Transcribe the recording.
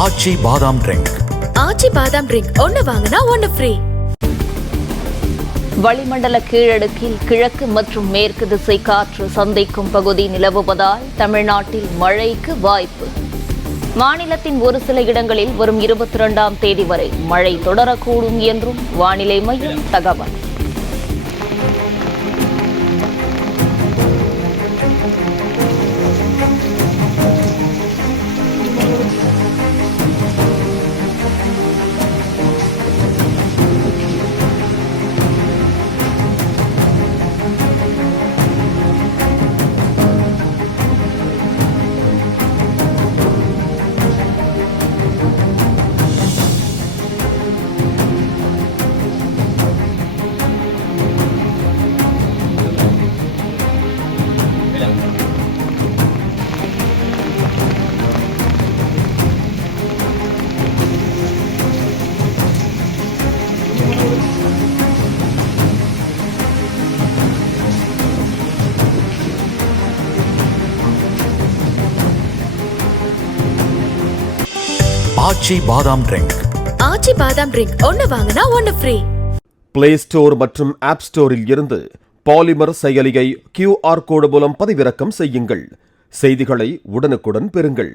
ஆச்சி பாதாம் ட்ரிங்க். ஆச்சி பாதாம் ட்ரிங்க் ஒன்னு வாங்கினா ஒன்னு ஃப்ரீ. வளிமண்டல கீழடுக்கில் கிழக்கு மற்றும் மேற்கு திசை காற்று சந்திக்கும் பகுதி நிலவுவதால் தமிழ்நாட்டில் மழைக்கு வாய்ப்பு. மாநிலத்தின் ஒரு சில இடங்களில் வரும் 22ஆம் தேதி வரை மழை தொடரக்கூடும் என்றும் வானிலை மையம் தகவல். ஆச்சி பாதாம் ட்ரிங்க். ஆச்சி பாதாம் ட்ரிங்க் ஒன்னு வாங்கினா ஒன்னு ஃப்ரீ. பிளே ஸ்டோர் மற்றும் ஆப் ஸ்டோரில் இருந்து பாலிமர் செயலியை QR கோடு மூலம் பதிவிறக்கம் செய்யுங்கள். செய்திகளை உடனுக்குடன் பெறுங்கள்.